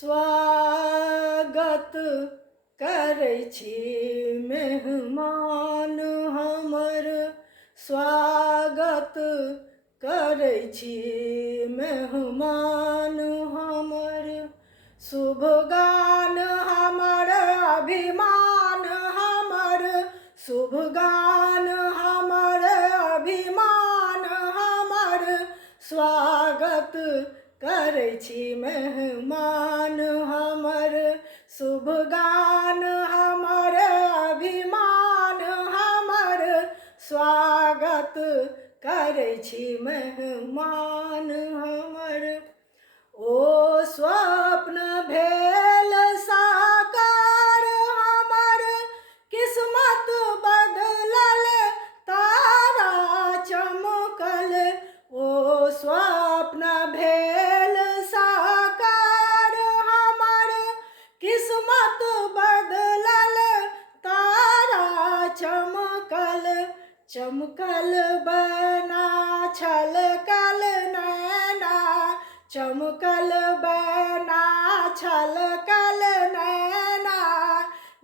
स्वागत करै छी मेहमान हमर, स्वागत करै छी मेहमान हमर। शुभ गान हमर अभिमान हमर, शुभ गान हमर अभिमान हमर। स्वागत करै छी मेहमान हमर, शुभ गान हमर अभिमान हमर। स्वागत करै छी मेहमान हमर। ओ स्वप्न भेल साकार हमर, किस्मत बदलल तारा चमकल। ओ स्वप्न भेल साकार हमर, किस्मत बदलल तारा चमकल। चमकल बना छलकल नैना, चमकल बना छलकल नैना।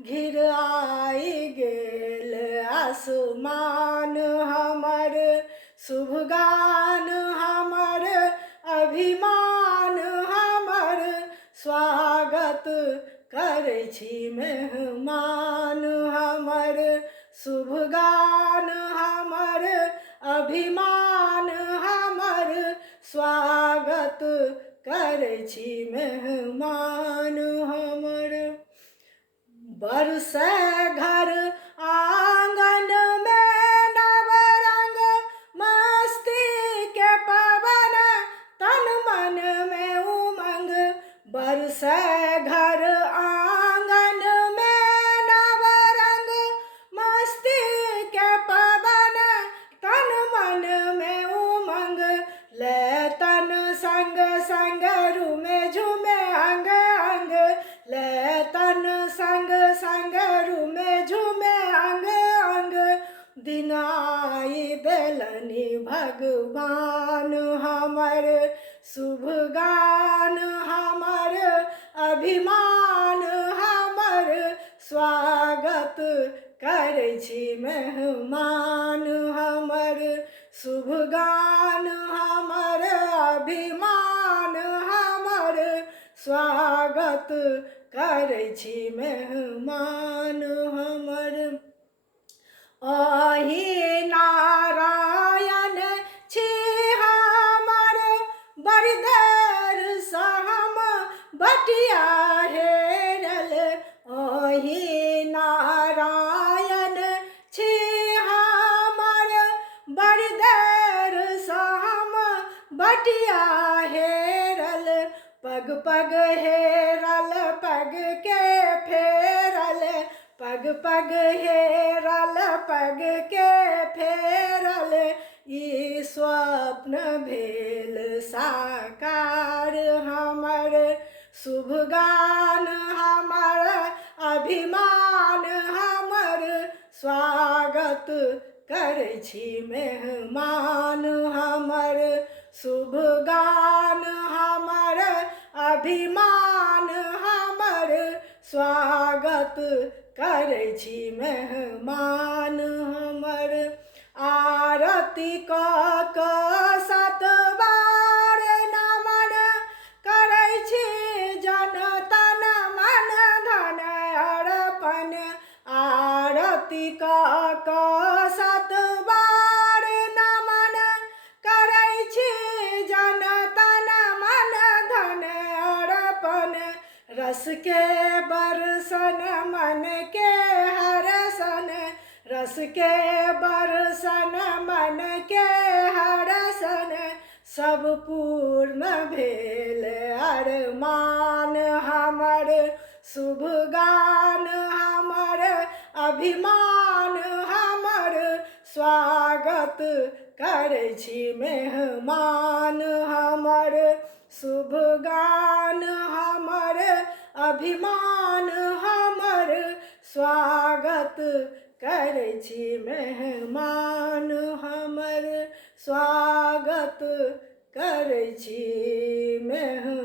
घिर आई गेल आसमान हमर, शुभ गान हमर अभिमान हमर। स्वागत करै छी मेहमान हमर, शुभ गान हमर अभिमान हमर। स्वागत करै छी मेहमान हमर। बरसै घर आंगन में नव रंग, मस्ती के पवन तन मन में उमंग। बरसै घर आंगन में नव रंग, मस्ती के पवन तन मन में उमंग। ले तन संग संग रूमे झूमे अंग अंग, ले तन संग संग रूमे झूमे अंग अंग। दिन आई देलनि भगवान हमर, शुभ गान हमर अभिमान हमर। स्वागत करै छी मेहमान हमर, शुभ गान हमर अभिमान हमर। स्वागत करै छी मेहमान हमर। अहि नारायण छी हमर, बड़ी देर सँ हम बटिया हेरल। अहि नारायण छी हमर, बड़ी देर सँ हम बटिया हेरल। पग पग हेरल पग के फेरल, पग पग हेरल पग के फेरल। ई स्वप्न भेल साकार हमर, शुभ गान हमर अभिमान हमर। स्वागत करै छी मेहमान हमर, शुभ गान हमर अभिमान हमर। स्वागत करै छी मेहमान हमर। आरती कऽ कऽ 7 बार नमन करै छी जन तन मन धन अर्पण। आरती कऽ कऽ 7 बार नमन करै छी जन तन मन धन अर्पण। रस के बरसन मन के हरसन, रस के बरसन मन के हरसन। सब पूर्ण भेल अरमान हमर, शुभ गान हमर अभिमान हमर। स्वागत करै छी मेहमान हमर, शुभ गान हमर अभिमान हमर। स्वागत करै छी मेहमान हमर, स्वागत करै छी मेहमान।